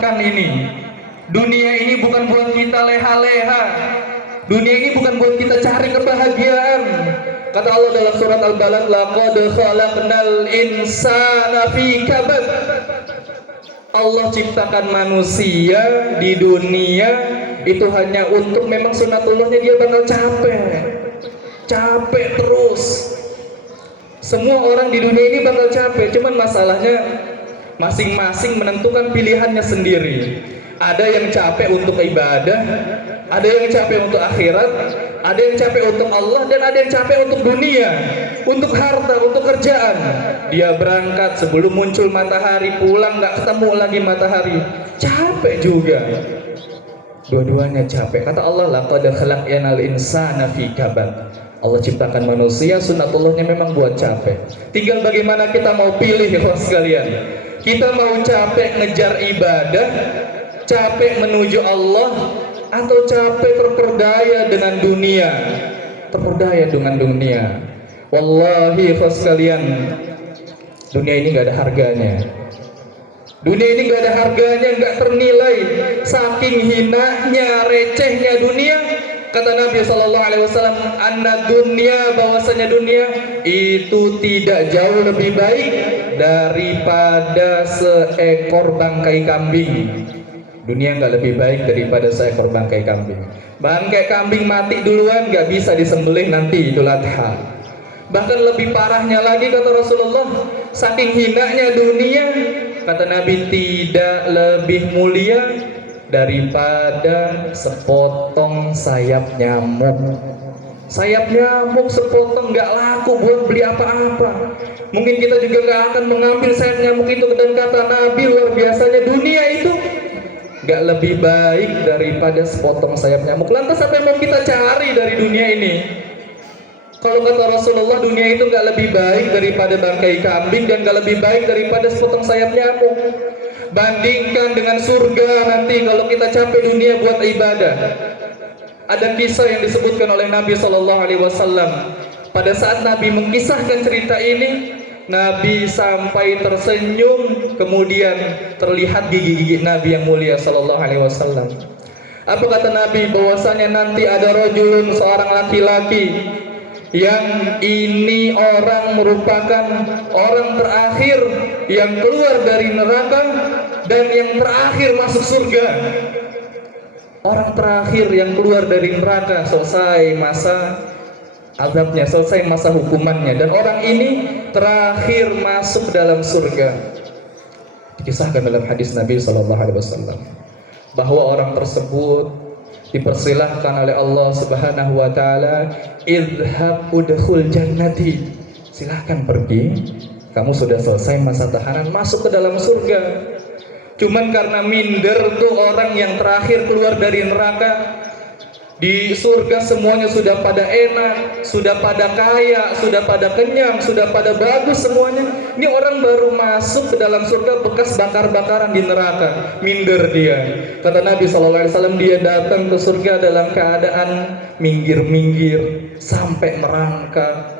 Kan ini dunia ini bukan buat kita leha-leha, dunia ini bukan buat kita cari kebahagiaan. Kata Allah dalam surat Al-Balad, laqad khalaqnal insana fi kabad. Allah ciptakan manusia di dunia itu hanya untuk, memang sunatullahnya dia bakal capek terus. Semua orang di dunia ini bakal capek, cuman masalahnya masing-masing menentukan pilihannya sendiri. Ada yang capek untuk ibadah, ada yang capek untuk akhirat, ada yang capek untuk Allah, dan ada yang capek untuk dunia, untuk harta, untuk kerjaan. Dia berangkat sebelum muncul matahari, pulang nggak ketemu lagi matahari, capek juga. Dua-duanya capek. Kata Allah, laqad khalaqnal insana fi kabad. Allah ciptakan manusia, sunatullahnya memang buat capek. Tinggal bagaimana kita mau pilih, ya sekalian. Kita mau capek ngejar ibadah, capek menuju Allah, atau capek terperdaya dengan dunia? Terperdaya dengan dunia. Wallahi sekalian, dunia ini gak ada harganya. Dunia ini gak ada harganya, gak ternilai. Saking hinanya, recehnya dunia. Kata Nabi SAW, anna dunia, bahwasanya dunia itu tidak jauh lebih baik daripada seekor bangkai kambing. Dunia nggak lebih baik daripada seekor bangkai kambing. Bangkai kambing mati duluan, nggak bisa disembelih nanti Idul Adha. Bahkan lebih parahnya lagi, kata Rasulullah, saking hinanya dunia, kata Nabi, tidak lebih mulia daripada sepotong sayap nyamuk. Sayap nyamuk sepotong nggak laku buat beli apa-apa. Mungkin kita juga nggak akan mengambil sayap nyamuk itu. Dan kata Nabi, luar biasanya, dunia itu nggak lebih baik daripada sepotong sayap nyamuk. Lantas apa yang mau kita cari dari dunia ini? Kalau kata Rasulullah, dunia itu nggak lebih baik daripada bangkai kambing dan nggak lebih baik daripada sepotong sayap nyamuk. Bandingkan dengan surga nanti kalau kita capek dunia buat ibadah. Ada kisah yang disebutkan oleh Nabi SAW. Pada saat Nabi mengisahkan cerita ini, Nabi sampai tersenyum, kemudian terlihat gigi-gigi Nabi yang mulia SAW. Apa kata Nabi? Bahwasanya nanti ada rajulun, seorang laki-laki, yang ini orang merupakan orang terakhir yang keluar dari neraka dan yang terakhir masuk surga. Orang terakhir yang keluar dari neraka, selesai masa azabnya, selesai masa hukumannya, dan orang ini terakhir masuk dalam surga. Dikisahkan dalam hadis Nabi SAW bahwa orang tersebut dipersilahkan oleh Allah Subhanahu wa taala, idhhab udkhul jannati, silahkan pergi, kamu sudah selesai masa tahanan, masuk ke dalam surga. Cuman karena minder tuh orang yang terakhir keluar dari neraka. Di surga semuanya sudah pada enak, sudah pada kaya, sudah pada kenyang, sudah pada bagus semuanya. Ini orang baru masuk ke dalam surga bekas bakar-bakaran di neraka. Minder dia. Kata Nabi SAW, dia datang ke surga dalam keadaan minggir-minggir sampai merangkak.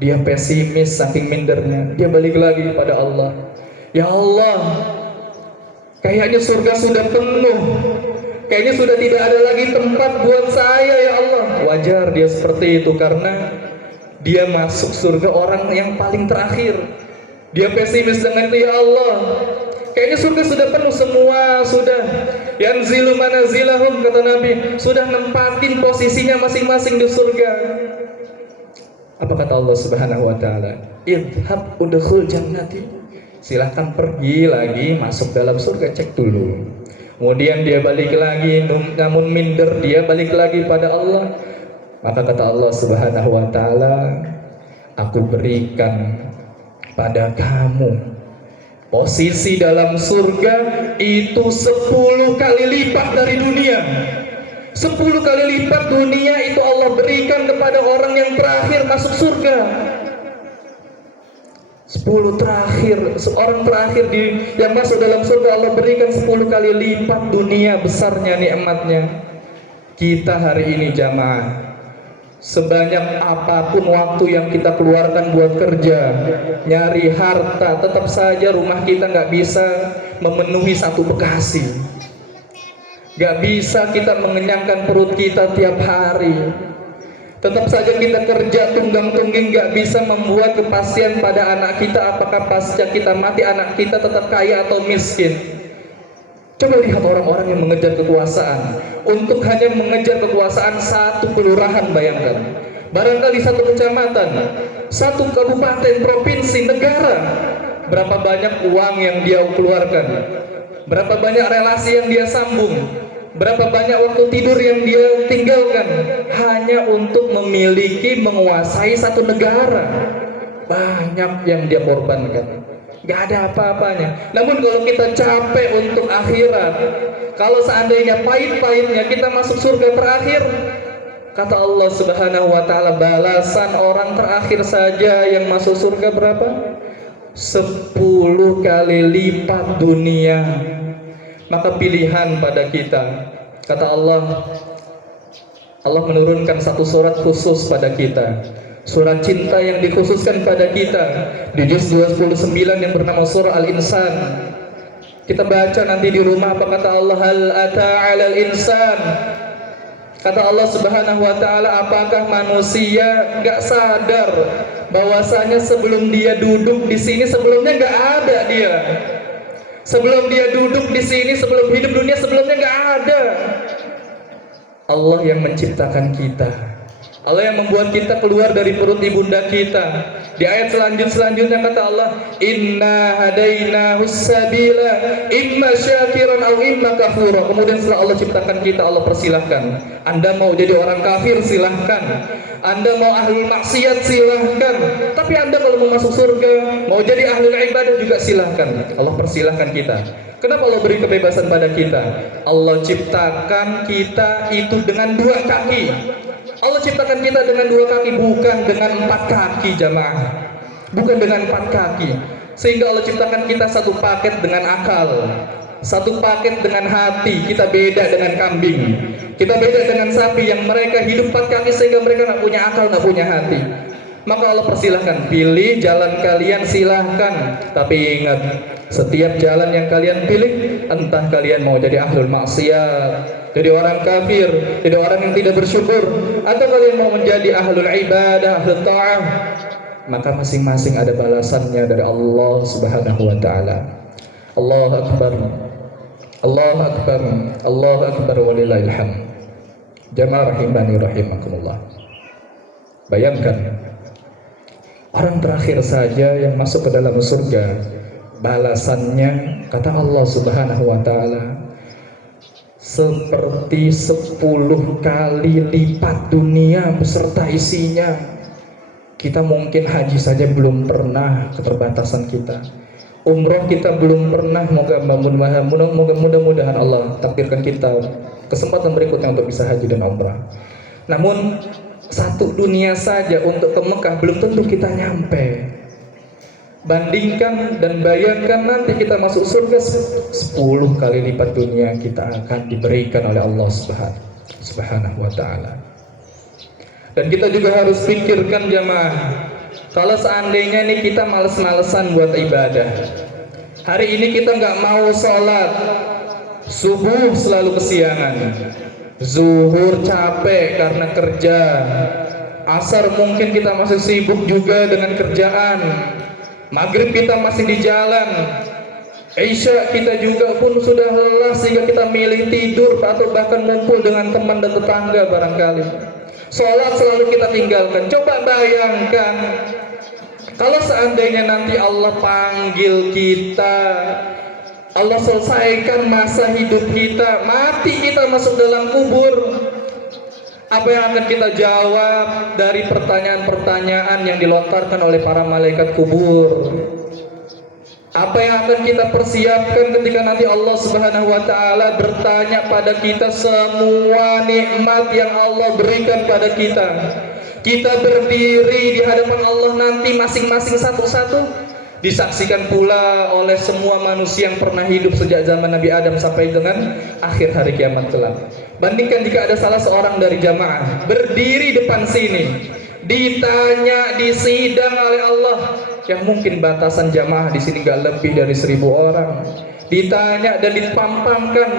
Dia pesimis saking mindernya. Dia balik lagi kepada Allah. Ya Allah, kayaknya surga sudah penuh. Kayaknya sudah tidak ada lagi tempat buat saya, ya Allah. Wajar dia seperti itu karena dia masuk surga orang yang paling terakhir. Dia pesimis dengan itu, ya Allah, kayaknya surga sudah penuh semua, sudah yanzilu manazilahum, kata Nabi, sudah nempatin posisinya masing-masing di surga. Apa kata Allah Subhanahu wa taala? Idhab udkhul jannati, silahkan pergi lagi masuk dalam surga, cek dulu. Kemudian dia balik lagi, namun minder, dia balik lagi pada Allah. Maka kata Allah Subhanahu wa taala, aku berikan pada kamu posisi dalam surga itu 10 kali lipat dari dunia. 10 kali lipat dunia itu Allah berikan kepada orang yang terakhir masuk surga. 10 terakhir, seorang terakhir yang masuk dalam surga, Allah berikan 10 kali lipat dunia besarnya nikmatnya. Kita hari ini jamaah, sebanyak apapun waktu yang kita keluarkan buat kerja, nyari harta, tetap saja rumah kita nggak bisa memenuhi satu Bekasi. Gak bisa kita mengenyangkan perut kita tiap hari. Tetap saja kita kerja tunggang-tungging gak bisa membuat kepastian pada anak kita apakah pasca kita mati anak kita tetap kaya atau miskin. Coba lihat orang-orang yang mengejar kekuasaan. Untuk hanya mengejar kekuasaan satu kelurahan, bayangkan. Barangkali satu kecamatan, satu kabupaten, provinsi, negara. Berapa banyak uang yang dia keluarkan, berapa banyak relasi yang dia sambung, berapa banyak waktu tidur yang dia tinggalkan hanya untuk memiliki, menguasai satu negara. Banyak yang dia korbankan, gak ada apa-apanya. Namun kalau kita capek untuk akhirat, kalau seandainya pahit-pahitnya kita masuk surga terakhir, kata Allah Subhanahu wa ta'ala, balasan orang terakhir saja yang masuk surga berapa? 10 kali lipat dunia. Maka pilihan pada kita. Kata Allah, Allah menurunkan satu surat khusus pada kita, surat cinta yang dikhususkan pada kita di juz 29 yang bernama surah Al-Insan. Kita baca nanti di rumah apa kata Allah, hal ata 'alal insan. Kata Allah Subhanahu wa ta'ala, apakah manusia gak sadar bahwasanya sebelum dia duduk di sini sebelumnya gak ada dia. Sebelum dia duduk di sini, sebelum hidup dunia sebelumnya gak ada. Allah yang menciptakan kita, Allah yang membuat kita keluar dari perut ibunda kita. Di ayat selanjutnya kata Allah, inna hadainahus sabila imma syakiran aw imma kafura. Kemudian setelah Allah ciptakan kita, Allah persilahkan. Anda mau jadi orang kafir silahkan, Anda mau ahlul maksiat silahkan, tapi Anda kalau mau masuk surga, mau jadi ahlul ibadah juga silahkan. Allah persilahkan kita. Kenapa Allah beri kebebasan pada kita? Allah ciptakan kita itu dengan 2 kaki. Allah ciptakan kita dengan 2 kaki, bukan dengan 4 kaki, jamaah. Bukan dengan 4 kaki. Sehingga Allah ciptakan kita satu paket dengan akal, satu paket dengan hati. Kita beda dengan kambing, kita beda dengan sapi yang mereka hidup 4 kaki sehingga mereka nggak punya akal, nggak punya hati. Maka Allah persilahkan, pilih jalan kalian silahkan. Tapi ingat, setiap jalan yang kalian pilih, entah kalian mau jadi ahlul maksiat, jadi orang kafir, jadi orang yang tidak bersyukur, atau kalian mau menjadi ahlul ibadah, ahlul ta'ah, maka masing-masing ada balasannya dari Allah Subhanahu wa ta'ala. Allahu Akbar, Allahu Akbar, Allahu Akbar, walillahil hamd. Jamaah rahimani rahimakumullah. Bayangkan, orang terakhir saja yang masuk ke dalam surga, balasannya kata Allah Subhanahu wa ta'ala seperti 10 kali lipat dunia beserta isinya. Kita mungkin haji saja belum pernah, keterbatasan kita. Umroh kita belum pernah, mudah-mudahan Allah takdirkan kita kesempatan berikutnya untuk bisa haji dan umrah. Namun satu dunia saja untuk ke Mekah belum tentu kita nyampe. Bandingkan dan bayangkan nanti kita masuk surga, 10 kali lipat dunia kita akan diberikan oleh Allah Subhanahu wa ta'ala. Dan kita juga harus pikirkan jamaah, kalau seandainya nih kita males-malesan buat ibadah, hari ini kita nggak mau sholat, subuh selalu kesiangan, zuhur capek karena kerja, asar mungkin kita masih sibuk juga dengan kerjaan, maghrib kita masih di jalan, isya kita juga pun sudah lelah sehingga kita milih tidur atau bahkan ngumpul dengan teman dan tetangga barangkali. Sholat selalu kita tinggalkan. Coba bayangkan kalau seandainya nanti Allah panggil kita, Allah selesaikan masa hidup kita, mati kita masuk dalam kubur, apa yang akan kita jawab dari pertanyaan-pertanyaan yang dilontarkan oleh para malaikat kubur? Apa yang akan kita persiapkan ketika nanti Allah Subhanahu wa ta'ala bertanya pada kita semua nikmat yang Allah berikan pada kita? Kita berdiri di hadapan Allah nanti masing-masing satu-satu, disaksikan pula oleh semua manusia yang pernah hidup sejak zaman Nabi Adam sampai dengan akhir hari kiamat kelak. Bandingkan jika ada salah seorang dari jamaah berdiri depan sini, ditanya, disidang oleh Allah, yang mungkin batasan jamaah di sini gak lebih dari 1000 orang. ditanya dan dipampangkan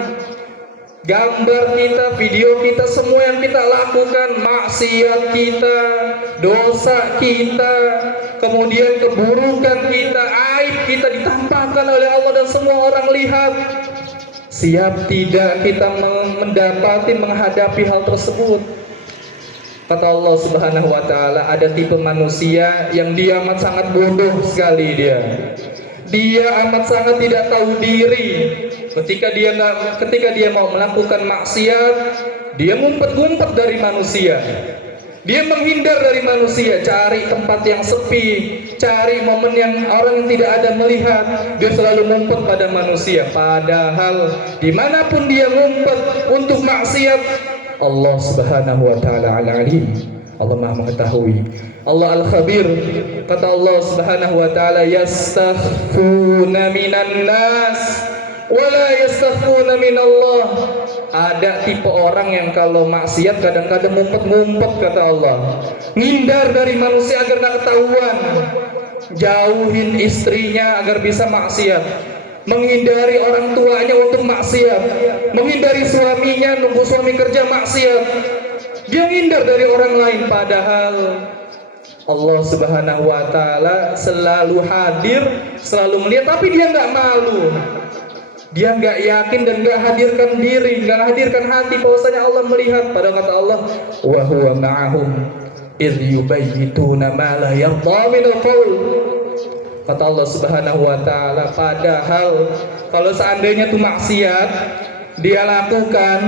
gambar kita, video kita, semua yang kita lakukan, maksiat kita, dosa kita, kemudian keburukan kita, aib kita ditampakkan oleh Allah dan semua orang lihat. Siap tidak kita mendapati, menghadapi hal tersebut? Kata Allah Subhanahu wa taala, ada tipe manusia yang dia amat sangat bodoh sekali dia. Dia amat sangat tidak tahu diri. Ketika dia mau melakukan maksiat, dia ngumpet-ngumpet dari manusia. Dia menghindar dari manusia, cari tempat yang sepi, cari momen yang orang yang tidak ada melihat. Dia selalu ngumpet pada manusia. Padahal dimanapun dia ngumpet untuk maksiat, Allah Subhanahu wa taala al-alim. Allah Maha mengetahui. Allah Al-Khabir. Kata Allah Subhanahu wa taala, yastakhfuna minan nas wala yastakhfuna minallah. Ada tipe orang yang kalau maksiat kadang-kadang ngumpet-ngumpet, kata Allah. Ngindar dari manusia agar tidak ketahuan. Jauhin istrinya agar bisa maksiat. Menghindari orang tuanya untuk maksiat. Menghindari suaminya, nunggu suami kerja maksiat. Dia ngindar dari orang lain, padahal Allah Subhanahu wa taala selalu hadir, selalu melihat, tapi dia nggak malu. Dia nggak yakin dan nggak hadirkan diri, nggak hadirkan hati bahwasanya Allah melihat. Padahal kata Allah, wa huwa ma'ahum idh yubayyituna ma la yarda minal qaul. Kata Allah Subhanahu wa taala, padahal kalau seandainya itu maksiat dia lakukan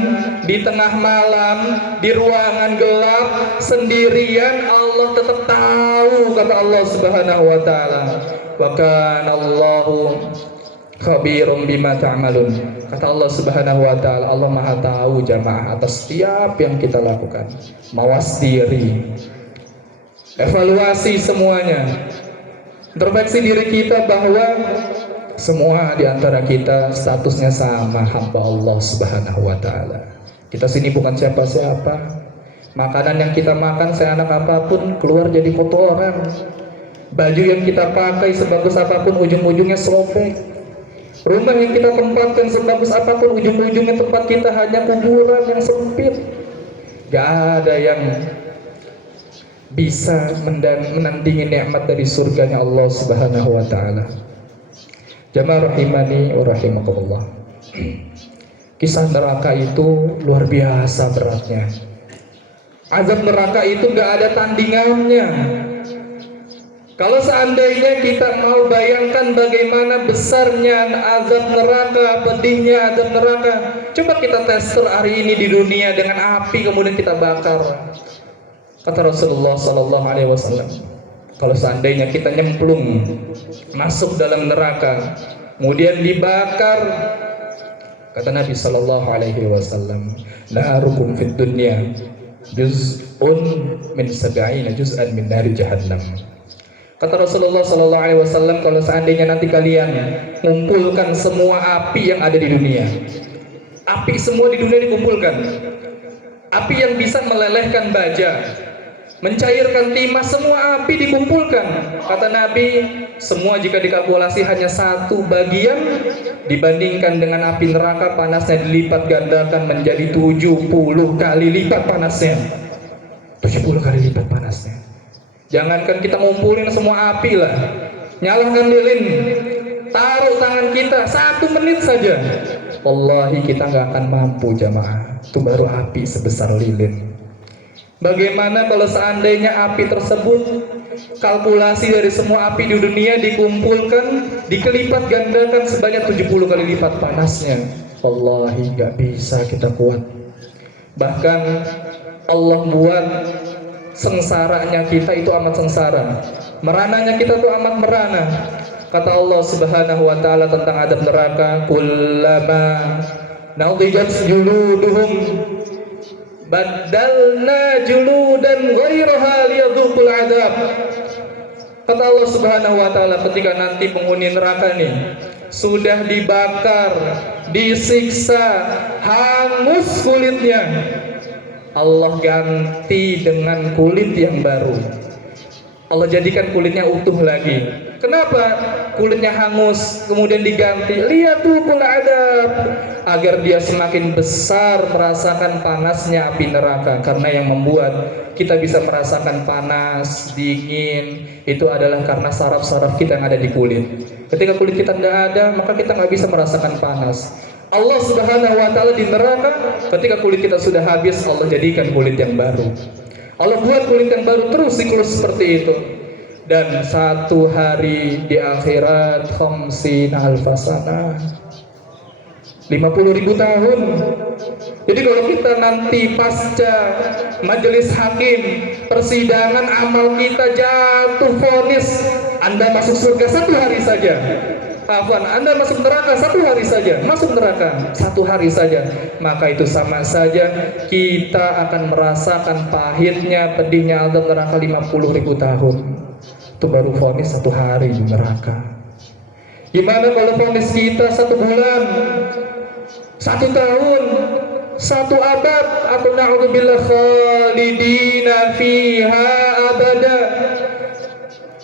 di tengah malam, di ruangan gelap, sendirian, Allah tetap tahu, kata Allah Subhanahu wa taala. Wa kana Allahu khabirum bima ta'malun. Kata Allah Subhanahu wa taala, Allah Maha tahu jamaah atas setiap yang kita lakukan. Mawas diri, evaluasi semuanya, introspeksi diri kita bahwa semua di antara kita statusnya sama, hamba Allah Subhanahu wa taala. Kita sini bukan siapa-siapa. Makanan yang kita makan seenak apapun keluar jadi kotoran. Baju yang kita pakai sebagus apapun ujung-ujungnya sobek. Rumah yang kita tempatkan sebagus apapun ujung-ujungnya tempat kita hanya kuburan yang sempit. Gak ada yang bisa menandingi nikmat dari surganya Allah Subhanahu wa taala. Jamaah rahimani wa rahimakumullah. Kisah neraka itu luar biasa beratnya. Azab neraka itu gak ada tandingannya. Kalau seandainya kita mau bayangkan bagaimana besarnya azab neraka, pedihnya azab neraka, coba kita tester hari ini di dunia dengan api kemudian kita bakar. Kata Rasulullah Sallallahu Alaihi Wasallam, kalau seandainya kita nyemplung masuk dalam neraka, kemudian dibakar, kata Nabi Sallallahu Alaihi Wasallam, narukum fid dunya juz'un min sab'ina juz'an min nari jahannam. Kata Rasulullah Sallallahu Alaihi Wasallam, kalau seandainya nanti kalian mengumpulkan semua api yang ada di dunia, api semua di dunia dikumpulkan, api yang bisa melelehkan baja, mencairkan timah, semua api dikumpulkan. Kata Nabi, semua jika dikalkulasi hanya satu bagian dibandingkan dengan api neraka, panasnya dilipat gandakan menjadi 70 kali lipat panasnya. 70 kali lipat panasnya. Jangankan kita ngumpulin semua api lah, nyalakan lilin, taruh tangan kita 1 menit saja, wallahi kita nggak akan mampu jamaah. Itu baru api sebesar lilin. Bagaimana kalau seandainya api tersebut, kalkulasi dari semua api di dunia dikumpulkan, dikelipat gandakan sebanyak 70 kali lipat panasnya, wallahi nggak bisa kita kuat. Bahkan Allah buat sengsaranya kita itu amat sengsara, merananya kita itu amat merana. Kata Allah Subhanahu wa taala tentang adab neraka, kullama nadijat juluduhum badalna juludan ghairaha liyadhuqul adab. Kata Allah Subhanahu wa taala, ketika nanti penghuni neraka nih sudah dibakar, disiksa, hangus kulitnya, Allah ganti dengan kulit yang baru. Allah jadikan kulitnya utuh lagi. Kenapa? kulitnya hangus, kemudian diganti. Lihat tuh kul adab, agar dia semakin besar merasakan panasnya api neraka. Karena yang membuat kita bisa merasakan panas, dingin, itu adalah karena saraf-saraf kita yang ada di kulit. Ketika kulit kita tidak ada, maka kita nggak bisa merasakan panas. Allah Subhanahu wa ta'ala di neraka, ketika kulit kita sudah habis, Allah jadikan kulit yang baru. Allah buat kulit yang baru, terus siklus seperti itu. Dan satu hari di akhirat 50 alfasana, 50.000 tahun. Jadi kalau kita nanti pasca majelis hakim, persidangan, amal kita jatuh vonis, Anda masuk surga 1 hari saja, Anda masuk neraka 1 hari saja, masuk neraka 1 hari saja, maka itu sama saja kita akan merasakan pahitnya, pedihnya azab neraka 50.000 tahun. Itu baru vonis 1 hari di neraka. Gimana kalau vonis kita 1 bulan, 1 tahun, 1 abad, atau na'udzubillah khalidina fiha abada,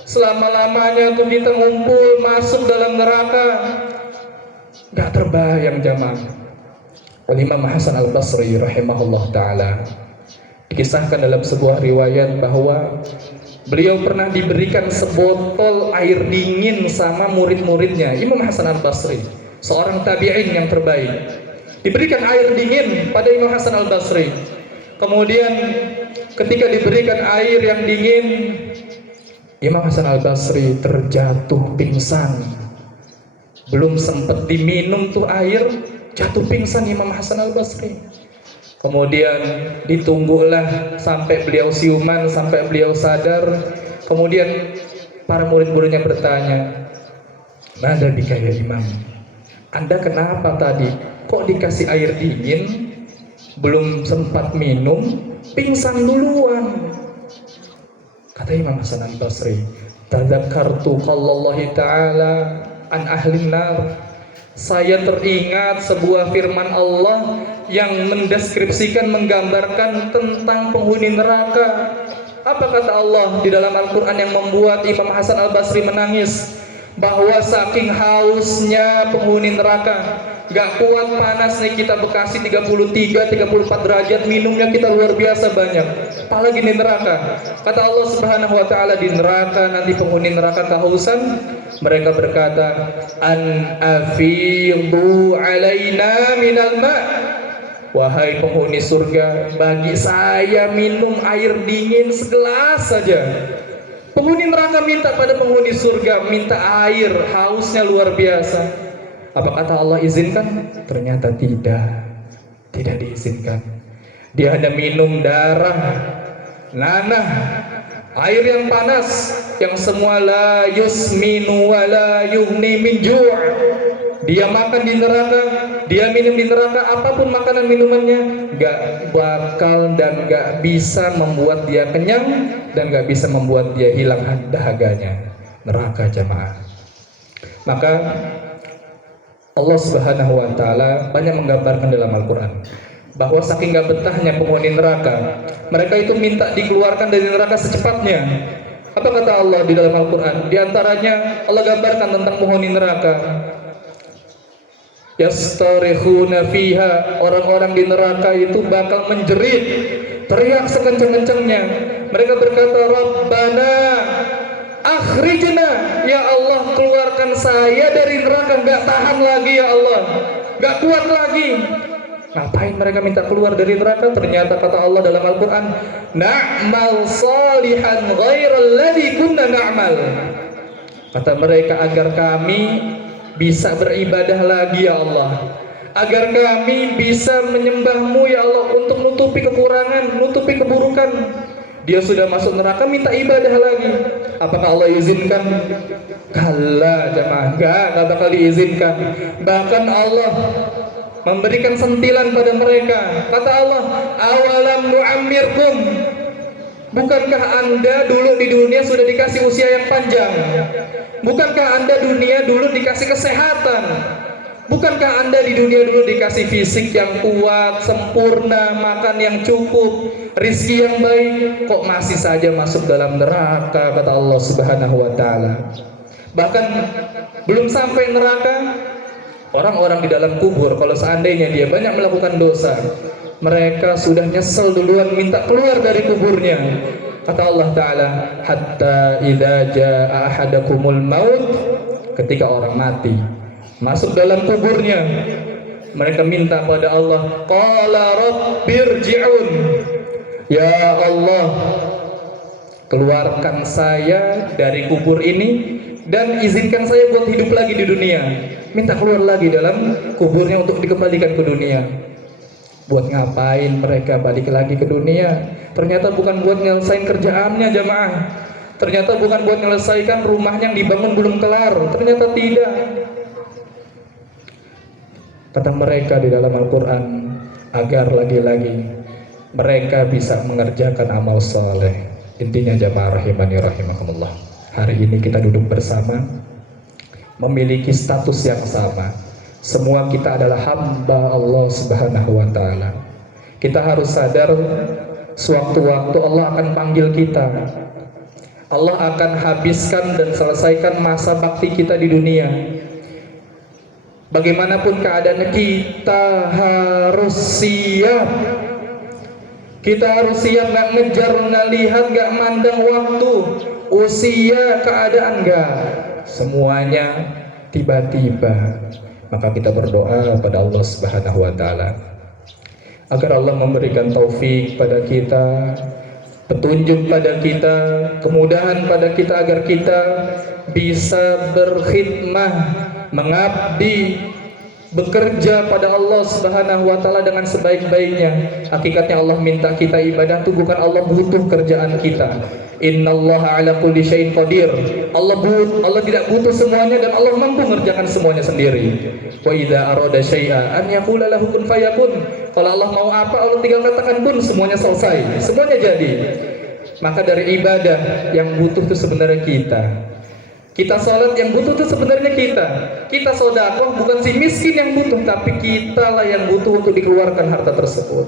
selama-lamanya tuh kita ngumpul masuk dalam neraka. Gak terbayang jamaah. Imam Hasan Al-Basri rahimahullah ta'ala dikisahkan dalam sebuah riwayat bahwa beliau pernah diberikan sebotol air dingin sama murid-muridnya. Imam Hasan Al-Basri, seorang tabi'in yang terbaik, diberikan air dingin pada Imam Hasan Al-Basri. Kemudian ketika diberikan air yang dingin, Imam Hasan Al-Basri terjatuh pingsan. Belum sempat diminum tuh air, jatuh pingsan Imam Hasan Al-Basri. Kemudian ditunggulah sampai beliau siuman, sampai beliau sadar. Kemudian para murid-muridnya bertanya, "Mada bika ya Imam? Anda kenapa tadi? Kok dikasih air dingin, belum sempat minum, pingsan duluan?" Kata Imam Hasan Al-Basri, "Tadzakartu qaulallahi ta'ala an ahlin nar." Saya teringat sebuah firman Allah yang mendeskripsikan, menggambarkan tentang penghuni neraka. Apa kata Allah di dalam Al-Quran yang membuat Imam Hasan Al-Basri menangis? Bahwa saking hausnya penghuni neraka, gak kuat panas nih kita Bekasi 33-34 derajat, minumnya kita luar biasa banyak, apalagi di neraka. Kata Allah Subhanahu wa ta'ala, di neraka nanti penghuni neraka kehausan, mereka berkata, "An afidhu alaina minal ma'." Wahai penghuni surga, bagi saya minum air dingin segelas saja. Penghuni neraka minta pada penghuni surga, minta air, hausnya luar biasa. Apa kata Allah, izinkan? Ternyata tidak diizinkan. Dia hanya minum darah, nanah, air yang panas, yang semua la yusminu wa la yughni min ju'. Dia makan di neraka, dia minum di neraka, apapun makanan minumannya gak bakal dan gak bisa membuat dia kenyang, dan gak bisa membuat dia hilang dahaganya. Neraka jamaah. Maka Allah Subhanahu wa ta'ala banyak menggambarkan dalam Al-Quran bahwa saking gak betahnya penghuni neraka, mereka itu minta dikeluarkan dari neraka secepatnya. Apa kata Allah di dalam Al-Quran? Di antaranya Allah gambarkan tentang penghuni neraka. Yastarikhuna fiha, orang-orang di neraka itu bakal menjerit, teriak sekencang-kencangnya. Mereka berkata, "Rabbana akhrijna, ya Allah keluarkan saya dari neraka, gak tahan lagi ya Allah, gak kuat lagi." Ngapain mereka minta keluar dari neraka? Ternyata kata Allah dalam Al-Quran, "Na'mal salihan ghairal ladzi kunna na'mal." Kata mereka, agar kami bisa beribadah lagi ya Allah, agar kami bisa menyembahmu ya Allah, untuk nutupi kekurangan, nutupi keburukan. Dia sudah masuk neraka, minta ibadah lagi. Apakah Allah izinkan? Kalla jemaah, gak bakal diizinkan. Bahkan Allah memberikan sentilan pada mereka. Kata Allah, "Awalam nu'ammirkum." Bukankah Anda dulu di dunia sudah dikasih usia yang panjang? Bukankah Anda dunia dulu dikasih kesehatan? Bukankah Anda di dunia dulu dikasih fisik yang kuat, sempurna, makan yang cukup, rizki yang baik? Kok masih saja masuk dalam neraka? Kata Allah Subhanahu wa ta'ala. Bahkan Belum sampai neraka, orang-orang di dalam kubur kalau seandainya dia banyak melakukan dosa, mereka sudah nyesel duluan minta keluar dari kuburnya. Kata Allah Ta'ala, hatta idza jaa ahadakumul maut, ketika orang mati masuk dalam kuburnya, mereka minta pada Allah, qala rabbirji'un, ya Allah, keluarkan saya dari kubur ini dan izinkan saya buat hidup lagi di dunia. Minta keluar lagi dalam kuburnya untuk dikembalikan ke dunia. Buat ngapain mereka balik lagi ke dunia? Ternyata bukan buat nyelesain kerjaannya, jamaah. Ternyata bukan buat menyelesaikan rumahnya yang dibangun belum kelar. Ternyata tidak. Kata mereka di dalam Al-Quran, agar lagi-lagi mereka bisa mengerjakan amal soleh. Intinya jamaah rahimani rahimakumullah, hari ini kita duduk bersama, memiliki status yang sama. Semua kita adalah hamba Allah Subhanahu wa Ta'ala. Kita harus sadar, sewaktu-waktu Allah akan panggil kita. Allah akan habiskan dan selesaikan masa bakti kita di dunia. Bagaimanapun keadaannya, kita harus siap. Kita harus siap, gak ngejar, gak lihat, gak mandang waktu, usia, keadaan, gak. Semuanya tiba-tiba. Maka kita berdoa pada Allah Subhanahu wa Ta'ala agar Allah memberikan taufik pada kita, petunjuk pada kita, kemudahan pada kita, agar kita bisa berkhidmah, mengabdi, bekerja pada Allah Subhanahu wa Ta'ala dengan sebaik-baiknya. Hakikatnya Allah minta kita ibadah itu bukan Allah butuh kerjaan kita. Innallaha ala kulli syai'in qadir. Allah tidak butuh semuanya dan Allah mampu mengerjakan semuanya sendiri. Wa idza arada syai'an an yaqula lahu kun fayakun. Kalau Allah mau apa, Allah tinggal katakan pun semuanya selesai, semuanya jadi. Maka dari ibadah yang butuh itu sebenarnya kita. Kita sholat yang butuh itu sebenarnya kita. Kita sedekah bukan si miskin yang butuh, tapi kita lah yang butuh untuk dikeluarkan harta tersebut.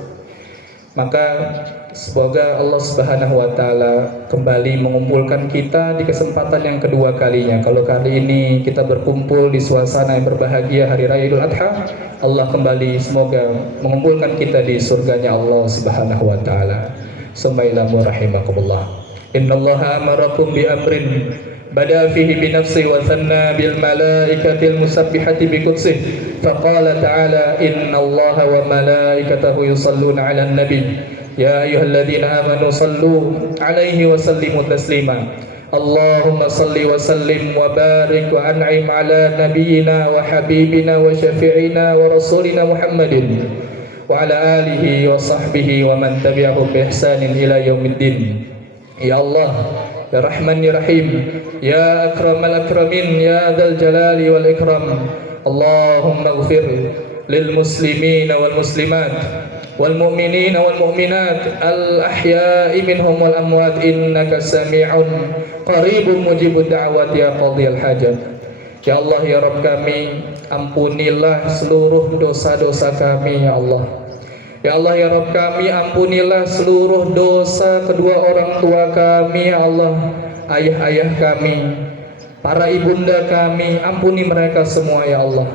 Maka semoga Allah Subhanahu wa Ta'ala kembali mengumpulkan kita di kesempatan yang kedua kalinya. Kalau kali ini kita berkumpul di suasana yang berbahagia hari Raya Idul Adha, Allah kembali semoga mengumpulkan kita di surganya Allah Subhanahu wa Ta'ala. Sumailamu rahimakumullah. Innallaha amarakum bi amrin bada fihi bi nafsi wa thanna bil malaikatil musabbihati bi qudsih faqala ta'ala innallaha wa malaikatahu yusalluna 'alan nabi ya ayyuhalladzina amanu sallu 'alaihi wa sallimu taslima Allahumma salli wa sallim wa barik wa an'im 'ala nabiyyina wa habibina wa syafi'ina wa rasulina Muhammadin wa 'ala alihi wa sahbihi wa man tabi'ahum bi ihsanin ila yaumiddin. Ya Allah, ya Rahman ya Rahim, ya Akramal Akramin, ya Dzal Jalali wal Ikram. Allahumma ighfir lil muslimin wal muslimat wal mu'minin wal mu'minat al ahya'i minhum wal amwat innaka sami'un qaribun mujibud da'wat ya qadhiyal hajat. Ya Allah ya Rabb kami, ampunilah seluruh dosa-dosa kami ya Allah. Ya Allah ya Rabb kami, ampunilah seluruh dosa kedua orang tua kami ya Allah, ayah-ayah kami, para ibunda kami, ampuni mereka semua ya Allah.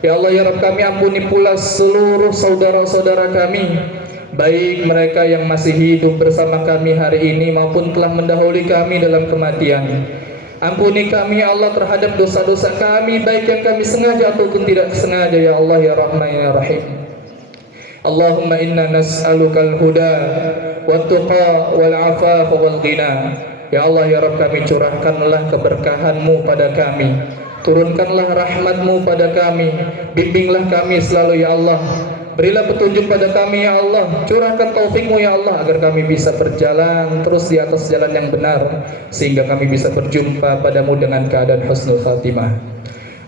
Ya Allah ya Rabb kami, ampuni pula seluruh saudara-saudara kami, baik mereka yang masih hidup bersama kami hari ini maupun telah mendahului kami dalam kematian. Ampuni kami ya Allah terhadap dosa-dosa kami, baik yang kami sengaja ataupun tidak sengaja ya Allah ya Rahman ya Rahim. Allahumma inna nas'alukal huda wat-tuqa wal-'afafa wal-ghina. Ya Allah ya Rabb kami, curahkanlah keberkahan-Mu pada kami, turunkanlah rahmat-Mu pada kami, bimbinglah kami selalu ya Allah, berilah petunjuk pada kami ya Allah, curahkan taufik-Mu ya Allah agar kami bisa berjalan terus di atas jalan yang benar sehingga kami bisa berjumpa padamu dengan keadaan husnul khatimah.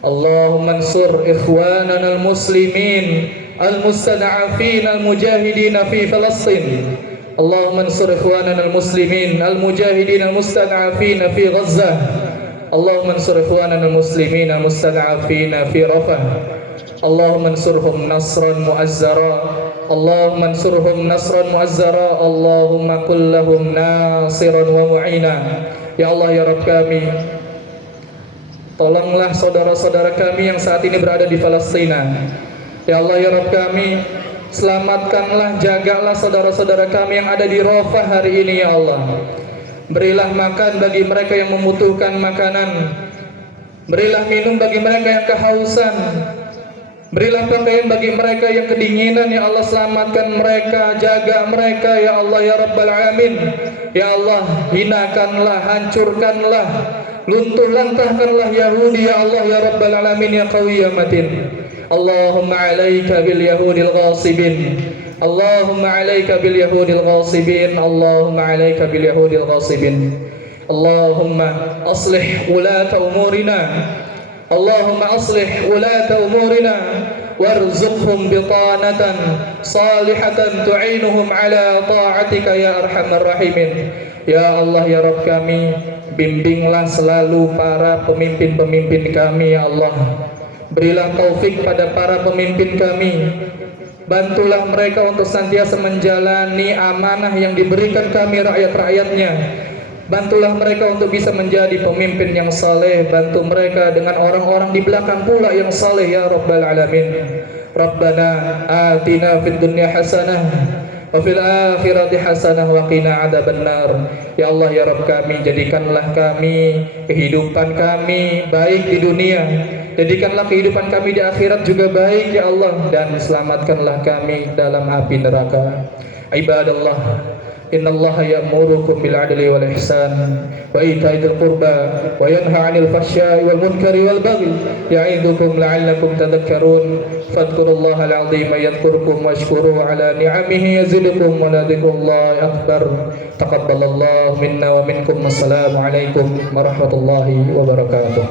Allahumma ansur ikhwanana al-muslimin al-mustada'afin al-mujahidin fi Falastin. Allahumma ansur ikhwanana al-muslimin al-mujahidin al-mustada'afin fi Gaza. Allahumma ansur ikhwanana al-muslimin al-mustada'afin fi Rafah. Allahumma ansurhum nasran mu'azzara. Allahumma ansurhum nasran mu'azzara. Allahumma kullahum nasiran wa mu'ina. Ya Allah ya Rabb kami, Tolonglah saudara-saudara kami yang saat ini berada di Palestina. Ya Allah ya Rabb kami, selamatkanlah, jagalah saudara-saudara kami yang ada di Rafah hari ini ya Allah. Berilah makan bagi mereka yang membutuhkan makanan, berilah minum bagi mereka yang kehausan, berilah pakaian bagi mereka yang kedinginan ya Allah. Selamatkan mereka, jaga mereka ya Allah ya Rabbal Alamin. Ya Allah, hinakanlah, hancurkanlah, luntur lantahkanlah Yahudi ya Allah ya Rabbal Alamin ya Qawi ya Matin. Allahumma alaika bil yahudil ghasibin, Allahumma alaika bil yahudil ghasibin, Allahumma alaika bil yahudil ghasibin. Allahumma aslih ulata umurina, Allahumma aslih ulata umurina warzuqhum bitanatan salihatan tu'inuhum ala ta'atika ya arhamar rahimin. Ya Allah ya Rabb kami, bimbinglah selalu para pemimpin-pemimpin kami ya Allah. Berilah taufik pada para pemimpin kami. Bantulah mereka untuk senantiasa menjalani amanah yang diberikan kami rakyat-rakyatnya. Bantulah mereka untuk bisa menjadi pemimpin yang saleh. Bantu mereka dengan orang-orang di belakang pula yang saleh ya Rabbal Alamin. Rabbana atina fid dunya hasanah wa fil akhirati hasanah wa qina adzabannar. Ya Allah ya Rabb kami, jadikanlah kami, kehidupan kami baik di dunia, jadikanlah kehidupan kami di akhirat juga baik ya Allah, dan selamatkanlah kami dalam api neraka. Ibadallah, innallaha ya'murukum bil adli wal ihsan wa itaa'il qurba wa yanha 'anil fahsya'i wal munkari wal baghi ya'idukum la'allakum tadhakkarun. Fadhkurullaha al-'azima yadhkurkum washkuruhu 'ala ni'amihi yazidukum wa la dzikrullahi akbar. Taqabbalallahu minna wa minkum. Wassalamu alaikum warahmatullahi wabarakatuh.